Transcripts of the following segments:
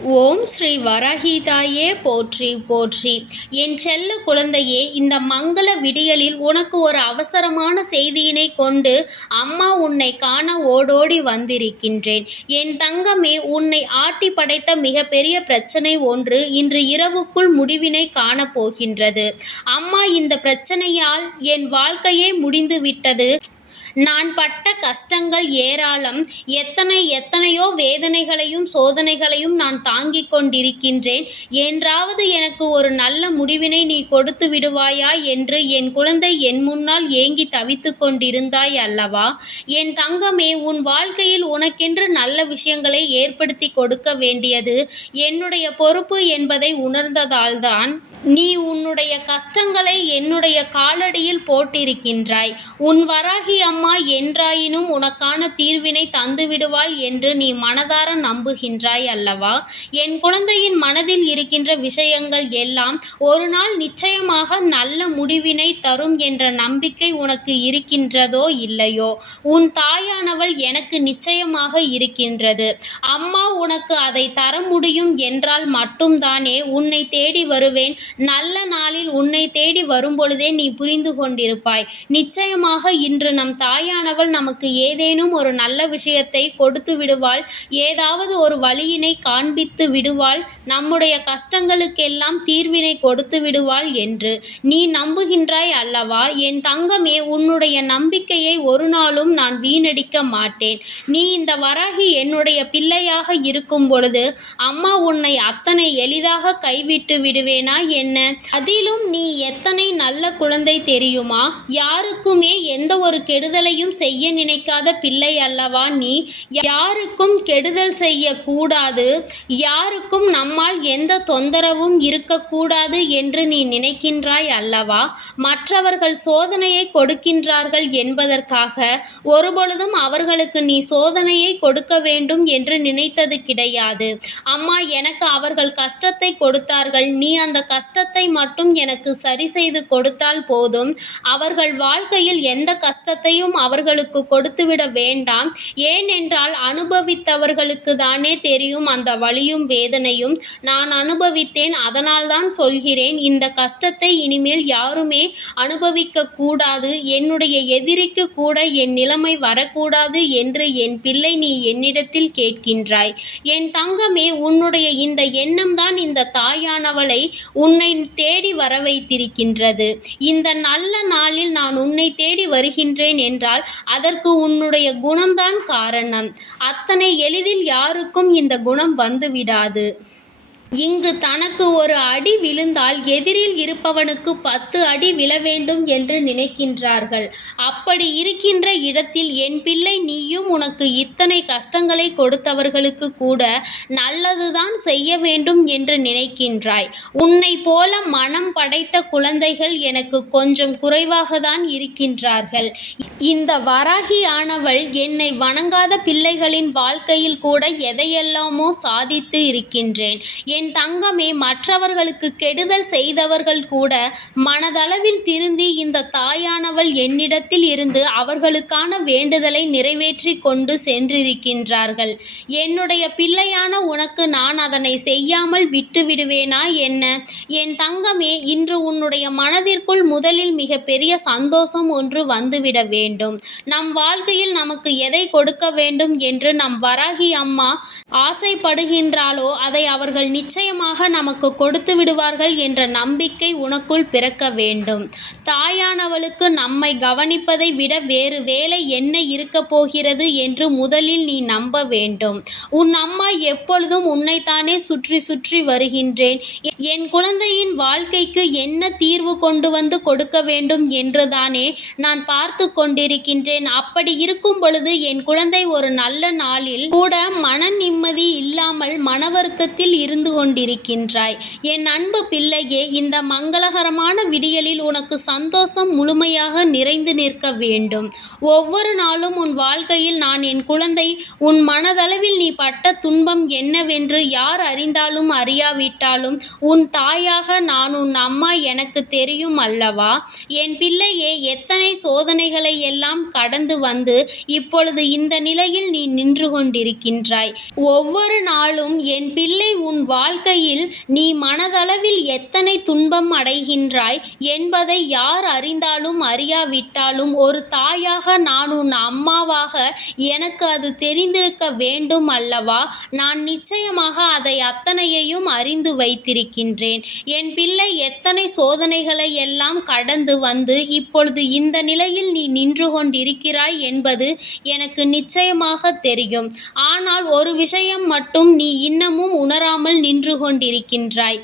ஓம் ஸ்ரீ வராகிதாயே போற்றி போற்றி. என் செல்ல குழந்தையே இந்த மங்கள விடியலில் உனக்கு ஒரு அவசரமான செய்தியினை கொண்டு அம்மா உன்னை காண ஓடோடி வந்திருக்கின்றேன். என் தங்கமே உன்னை ஆட்டி படைத்த மிகப்பெரிய பிரச்சனை ஒன்று இன்று இரவுக்குள் முடிவினை காணப் போகின்றது அம்மா இந்த பிரச்சனையால் என் வாழ்க்கையே முடிந்து விட்டது நான் பட்ட கஷ்டங்கள் ஏராளம். எத்தனை எத்தனையோ வேதனைகளையும் சோதனைகளையும் நான் தாங்கிக் கொண்டிருக்கின்றேன். என்றாவது எனக்கு ஒரு நல்ல முடிவினை நீ கொடுத்து விடுவாயா என்று என் குழந்தை என் முன்னால் ஏங்கி தவித்து கொண்டிருந்தாய் அல்லவா? என் தங்கமே உன் வாழ்க்கையில் உனக்கென்று நல்ல விஷயங்களை ஏற்படுத்தி கொடுக்க வேண்டியது என்னுடைய பொறுப்பு என்பதை உணர்ந்ததால்தான் நீ உன்னுடைய கஷ்டங்களை என்னுடைய காலடியில் போட்டிருக்கின்றாய். உன் வராகி அம்மா என்றாயினும் உனக்கான தீர்வினை தந்துவிடுவாள் என்று நீ மனதார நம்புகின்றாய் அல்லவா? என் குழந்தையின் மனதில் இருக்கின்ற விஷயங்கள் எல்லாம் ஒரு நாள் நிச்சயமாக நல்ல முடிவினை தரும் என்ற நம்பிக்கை உனக்கு இருக்கின்றதோ இல்லையோ? உன் தாயானவள் எனக்கு நிச்சயமாக இருக்கின்றது. அம்மா உனக்கு அதை தர முடியும் என்றால் மட்டும்தானே உன்னை தேடி வருவேன். நல்ல நாளில் உன்னை தேடி வரும்பொழுதே நீ புரிந்து கொண்டிருப்பாய். நிச்சயமாக இன்று நம் தாயானவள் நமக்கு ஏதேனும் ஒரு நல்ல விஷயத்தை கொடுத்து விடுவாள். ஏதாவது ஒரு வழியினை காண்பித்து விடுவாள். நம்முடைய கஷ்டங்களுக்கெல்லாம் தீர்வினை கொடுத்து விடுவாள் என்று. நீ நம்புகின்றாய் அல்லவா? என் தங்கமே உன்னுடைய நம்பிக்கையை ஒரு நாளும் நான் வீணடிக்க மாட்டேன். நீ இந்த வராகி என்னுடைய பிள்ளையாக இருக்கும் பொழுது அம்மா உன்னை அத்தனை எளிதாக கைவிட்டு விடுவேனா என்ன? அதிலும் நீ எத்தனை நல்ல குழந்தை தெரியுமா? யாருக்குமே எந்த ஒரு கெடுதலையும் செய்ய நினைக்காத பிள்ளை அல்லவா நீ? யாருக்கும் கெடுதல் செய்யக்கூடாது. யாருக்கும் நம்மால் எந்த தொந்தரவும் இருக்கக்கூடாது என்று நீ நினைக்கின்றாய் அல்லவா? மற்றவர்கள் சோதனையை கொடுக்கின்றார்கள் என்பதற்காக ஒருபொழுதும் அவர்களுக்கு நீ சோதனையை கொடுக்க வேண்டும் என்று நினைத்தது கிடையாது. அம்மா எனக்கு அவர்கள் கஷ்டத்தை கொடுத்தார்கள். நீ அந்த கஷ்ட கஷ்டத்தை மட்டும் எனக்கு சரி செய்து கொடுத்தால் போதும். அவர்கள் வாழ்க்கையில் எந்த கஷ்டத்தையும் அவர்களுக்கு கொடுத்துவிட வேண்டாம். ஏனென்றால் அனுபவித்தவர்களுக்கு தானே தெரியும் அந்த வழியும் வேதனையும். நான் அனுபவித்தேன் அதனால்தான் சொல்கிறேன். இந்த கஷ்டத்தை இனிமேல் யாருமே அனுபவிக்க கூடாது. என்னுடைய எதிரிக்கு கூட என் நிலைமை வரக்கூடாது என்று என் பிள்ளை நீ என்னிடத்தில் கேட்கின்றாய். என் தங்கமே உன்னுடைய இந்த எண்ணம்தான் இந்த தாயானவளை உன் உன்னை தேடி வர வைத்திருக்கின்றது இந்த நல்ல நாளில் நான் உன்னை தேடி வருகின்றேன் என்றால் அதற்கு உன்னுடைய குணம்தான் காரணம். அத்தனை எளிதில் யாருக்கும் இந்த குணம் வந்துவிடாது. இங்கு தனக்கு ஒரு அடி விழுந்தால் எதிரில் இருப்பவனுக்கு பத்து அடி விழ வேண்டும் என்று நினைக்கின்றார்கள். அப்படி இருக்கின்ற இடத்தில் என் பிள்ளை நீயும் உனக்கு இத்தனை கஷ்டங்களை கொடுத்தவர்களுக்கு கூட நல்லதுதான் செய்ய வேண்டும் என்று நினைக்கின்றாய். உன்னை போல மனம் படைத்த குழந்தைகள் எனக்கு கொஞ்சம் குறைவாக தான் இருக்கின்றார்கள். இந்த வராகி ஆனவள் என்னை வணங்காத பிள்ளைகளின் வாழ்க்கையில் கூட எதையெல்லாமோ சாதித்து இருக்கின்றேன். என் தங்கமே மற்றவர்களுக்கு கெடுதல் செய்தவர்கள் கூட மனதளவில் திருந்தி இந்த தாயானவள் என்னிடத்தில் இருந்து அவர்களுக்கான வேண்டுதலை நிறைவேற்றி கொண்டு சென்றிருக்கின்றார்கள். என்னுடைய பிள்ளையான உனக்கு நான் அதனை செய்யாமல் விட்டுவிடுவேனா என்ன? என் தங்கமே இன்று உன்னுடைய மனதிற்குள் முதலில் மிகப்பெரிய சந்தோஷம் ஒன்று வந்துவிட வேண்டும். நம் வாழ்க்கையில் நமக்கு எதை கொடுக்க வேண்டும் என்று நம் வராகி அம்மா ஆசைப்படுகின்றாளோ அதை அவர்கள் நிச்சயமாக நமக்கு கொடுத்து விடுவார்கள் என்ற நம்பிக்கை உனக்குள் பிறக்க வேண்டும். தாயானவளுக்கு நம்மை கவனிப்பதை விட வேறு வேலை என்ன இருக்க போகிறது என்று முதலில் நீ நம்ப வேண்டும். உன் அம்மா எப்பொழுதும் உன்னைத்தானே சுற்றி சுற்றி வருகின்றேன். என் குழந்தையின் வாழ்க்கைக்கு என்ன தீர்வு கொண்டு வந்து கொடுக்க வேண்டும் என்றுதானே நான் பார்த்து கொண்டிருக்கின்றேன். அப்படி இருக்கும் பொழுது என் குழந்தை ஒரு நல்ல நாளில் கூட மன நிம்மதி இல்லாமல் மன வருத்தத்தில் இருந்து கொண்டிருக்கின்றாய். என் அன்பு பிள்ளையே இந்த மங்களகரமான விடியலில் உனக்கு சந்தோஷம் முழுமையாக நிறைந்து நிற்க வேண்டும். ஒவ்வொரு நாளும் உன் வாழ்க்கையில் நான் என் குழந்தை உன் மனதளவில் நீ பட்ட துன்பம் என்னவென்று யார் அறிந்தாலும் அறியாவிட்டாலும் உன் தாயாக நான் உன் அம்மா எனக்கு தெரியும் அல்லவா? என் பிள்ளையே எத்தனை சோதனைகளை எல்லாம் கடந்து வந்து இப்பொழுது இந்த நிலையில் நீ நின்று கொண்டிருக்கின்றாய். ஒவ்வொரு நாளும் என் பிள்ளை உன் வாழ் வாழ்க்கையில் நீ மனதளவில் எத்தனை துன்பம் அடைகின்றாய் என்பதை யார் அறிந்தாலும் அறியாவிட்டாலும் ஒரு தாயாக நான் உன் அம்மாவாக எனக்கு அது தெரிந்திருக்க வேண்டும் அல்லவா? நான் நிச்சயமாக அதை அத்தனையையும் அறிந்து வைத்திருக்கின்றேன். என் பிள்ளை எத்தனை சோதனைகளை எல்லாம் கடந்து வந்து இப்பொழுது இந்த நிலையில் நீ நின்று கொண்டிருக்கிறாய் என்பது எனக்கு நிச்சயமாக தெரியும். ஆனால் ஒரு விஷயம் மட்டும் நீ இன்னமும் உணராமல் நின்று கொண்டிருக்கின்றாய்.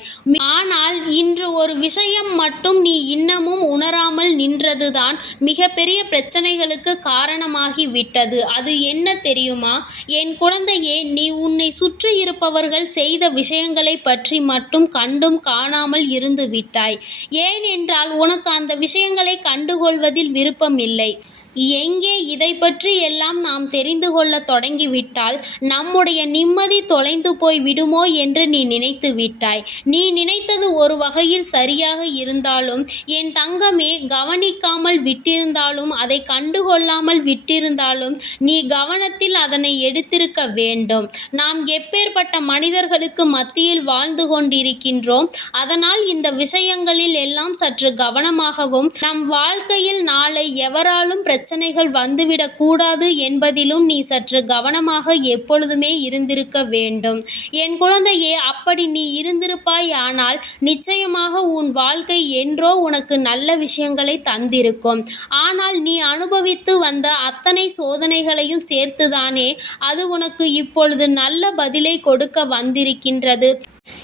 ஆனால் இன்று ஒரு விஷயம் மட்டும் நீ இன்னமும் உணராமல் என்றதுதான் மிகப்பெரிய பிரச்சனைகளுக்கு காரணமாகி விட்டது அது என்ன தெரியுமா? என் குழந்தையே நீ உன்னை சுற்றி இருப்பவர்கள் செய்த விஷயங்களை பற்றி மட்டும் கண்டும் காணாமல் இருந்து விட்டாய் ஏனென்றால் உனக்கு அந்த விஷயங்களை கண்டுகொள்வதில் விருப்பமில்லை. எங்கே இதை பற்றி எல்லாம் நாம் தெரிந்து கொள்ள தொடங்கிவிட்டால் நம்முடைய நிம்மதி தொலைந்து போய் விடுமோ என்று நீ நினைத்து விட்டாய். நீ நினைத்தது ஒரு வகையில் சரியாக இருந்தாலும் என் தங்கமே கவனிக்காமல் விட்டிருந்தாலும் அதை கண்டுகொள்ளாமல் விட்டிருந்தாலும் நீ கவனத்தில் அதனை எடுத்திருக்க வேண்டும். நாம் எப்பேற்பட்ட மனிதர்களுக்கு மத்தியில் வாழ்ந்து கொண்டிருக்கின்றோம் அதனால் இந்த விஷயங்களில் எல்லாம் சற்று கவனமாகவும் நம் வாழ்க்கையில் நாளை எவராலும் பிரச்சனைகள் வந்துவிடக் கூடாது என்பதிலும் நீ சற்று கவனமாக எப்பொழுதுமே இருந்திருக்க வேண்டும். என் குழந்தையே அப்படி நீ இருந்திருப்பாய் ஆனால் நிச்சயமாக உன் வாழ்க்கை என்றோ உனக்கு நல்ல விஷயங்களை தந்திருக்கும். ஆனால் நீ அனுபவித்து வந்த அத்தனை சோதனைகளையும் சேர்த்துதானே அது உனக்கு இப்பொழுது நல்ல பதிலை கொடுக்க வந்திருக்கின்றது.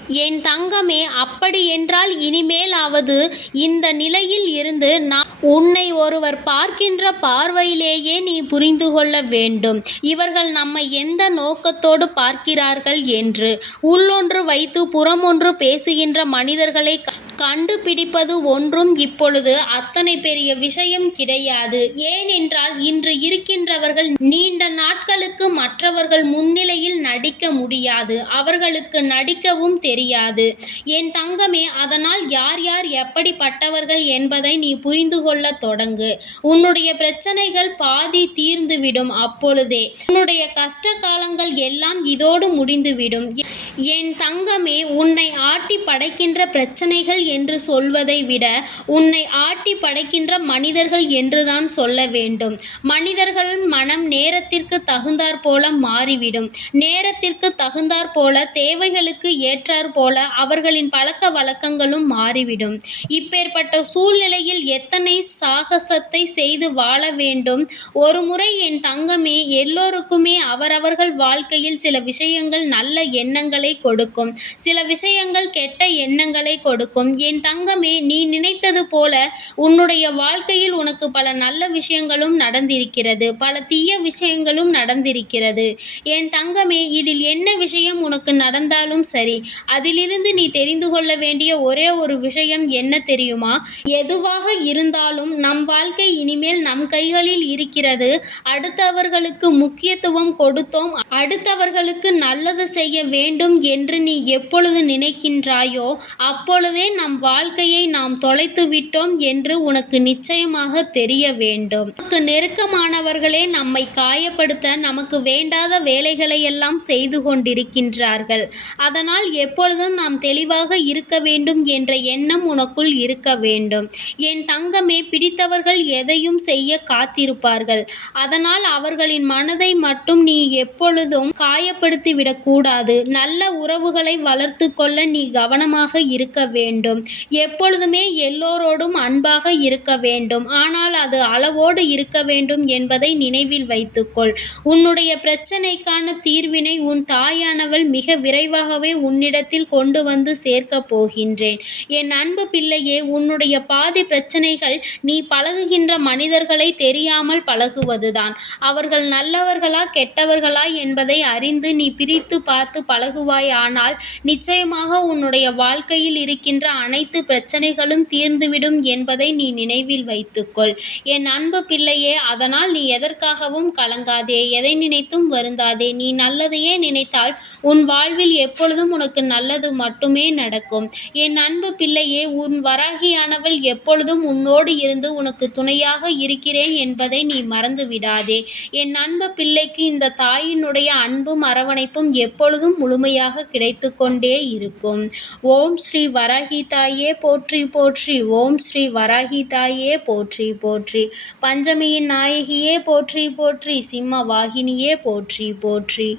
என் தங்கமே அப்படி என்றால் இனிமேலாவது இந்த நிலையில் இருந்து நான் உன்னை ஒருவர் பார்க்கின்ற பார்வையிலேயே நீ புரிந்து கொள்ள வேண்டும். இவர்கள் நம்மை எந்த நோக்கத்தோடு பார்க்கிறார்கள் என்று. உள்ளொன்று வைத்து புறமொன்று பேசுகின்ற மனிதர்களை கண்டுபிடிப்பது ஒன்றும் இப்பொழுது அத்தனை பெரிய விஷயம் கிடையாது. ஏனென்றால் இன்று இருக்கின்றவர்கள் நீண்ட நாட்களுக்கு மற்றவர்கள் முன்னிலையில் நடிக்க முடியாது. அவர்களுக்கு நடிக்கவும் தெரியாது. என் தங்கமே அதனால் யார் யார் எப்படிப்பட்டவர்கள் என்பதை நீ புரிந்து கொள்ள தொடங்கு. உன்னுடைய பிரச்சனைகள் பாதி தீர்ந்துவிடும் அப்பொழுதே. உன்னுடைய கஷ்ட காலங்கள் எல்லாம் இதோடு முடிந்துவிடும். என் தங்கமே உன்னை ஆட்டி படைக்கின்ற பிரச்சனைகள் என்று சொல்வதை விட உன்னை ஆட்டி படைக்கின்ற மனிதர்கள் என்றுதான் சொல்ல வேண்டும். மனிதர்கள் மனம் நேரத்திற்கு தகுந்தாற் போல மாறிவிடும். நேரத்திற்கு தகுந்தாற் போல தேவைகளுக்கு ஏற்றாற் போல அவர்களின் பழக்க வழக்கங்களும் மாறிவிடும். இப்பேற்பட்ட சூழ்நிலையில் எத்தனை சாகசத்தை செய்து வாழ வேண்டும்? ஒரு முறை என் தங்கமே எல்லோருக்குமே அவரவர்கள் வாழ்க்கையில் சில விஷயங்கள் நல்ல எண்ணங்களை கொடுக்கும். சில விஷயங்கள் கெட்ட எண்ணங்களை கொடுக்கும். என் தங்கமே நீ நினைத்தது போல உன்னுடைய வாழ்க்கையில் உனக்கு பல நல்ல விஷயங்களும் நடந்திருக்கிறது. பல தீய விஷயங்களும் நடந்திருக்கிறது. என் தங்கமே இதில் என்ன விஷயம் உனக்கு நடந்தாலும் சரி அதிலிருந்து நீ தெரிந்து கொள்ள வேண்டிய ஒரே ஒரு விஷயம் என்ன தெரியுமா? எதுவாக இருந்தாலும் நம் வாழ்க்கை இனிமேல் நம் கைகளில் இருக்கிறது. அடுத்தவர்களுக்கு முக்கியத்துவம் கொடுத்தோம். அடுத்தவர்களுக்கு நல்லது செய்ய வேண்டும் என்று நீ எப்பொழுது நினைக்கின்றாயோ அப்பொழுதே நம் வாழ்க்கையை நாம் தொலைத்து விட்டோம் என்று உனக்கு நிச்சயமாக தெரிய வேண்டும். நமக்கு நெருக்கமானவர்களே நம்மை காயப்படுத்த நமக்கு வேண்டாத வேலைகளை எல்லாம் செய்து கொண்டிருக்கின்றார்கள். அதனால் எப்பொழுதும் நாம் தெளிவாக இருக்க வேண்டும் என்ற எண்ணம் உனக்குள் இருக்க வேண்டும். என் தங்கமே பிடித்தவர்கள் எதையும் செய்ய காத்திருப்பார்கள். அதனால் அவர்களின் மனதை மட்டும் நீ எப்பொழுதும் காயப்படுத்தி விடக்கூடாது நல்ல உறவுகளை வளர்த்து கொள்ள நீ கவனமாக இருக்க வேண்டும். எப்பொழுதுமே எல்லோரோடும் அன்பாக இருக்க வேண்டும். ஆனால் அது அளவோடு இருக்க வேண்டும் என்பதை நினைவில் வைத்துக்கொள். உன்னுடைய பிரச்சனைக்கான தீர்வினை உன் தாயானவள் மிக விரைவாகவே உன்னிடத்தில் கொண்டு வந்து சேர்க்கப் போகின்றேன். என் அன்பு பிள்ளையே உன்னுடைய பாதி பிரச்சனைகள் நீ பழகுகின்ற மனிதர்களை தெரியாமல் பழகுவதுதான். அவர்கள் நல்லவர்களா கெட்டவர்களா என்பதை அறிந்து நீ பிரித்து பார்த்து பழகுவாயானால் நிச்சயமாக உன்னுடைய வாழ்க்கையில் இருக்கின்ற அனைத்து பிரச்சனைகளும் தீர்ந்துவிடும் என்பதை நீ நினைவில் வைத்துக்கொள். என் அன்பு பிள்ளையே அதனால் நீ எதற்காகவும் கலங்காதே எதை நினைத்தும் வருந்தாதே. நீ நல்லதையே நினைத்தால் உன் வாழ்வில் எப்பொழுதும் உனக்கு நல்லது மட்டுமே நடக்கும். என் அன்பு பிள்ளையே உன் வராகியானவள் எப்பொழுதும் உன்னோடு இருந்து உனக்கு துணையாக இருக்கிறேன் என்பதை நீ மறந்து விடாதே. என் அன்பு பிள்ளைக்கு இந்த தாயினுடைய அன்பும் அரவணைப்பும் எப்பொழுதும் முழுமையாக கிடைத்து கொண்டே இருக்கும். ஓம் ஸ்ரீ வராகி தாயே போற்றி போற்றி. ஓம் ஸ்ரீ வராகி தாயே போற்றி போற்றி. பஞ்சமியின் நாயகியே போற்றி போற்றி. சிம்ம வாகினியே போற்றி போற்றி.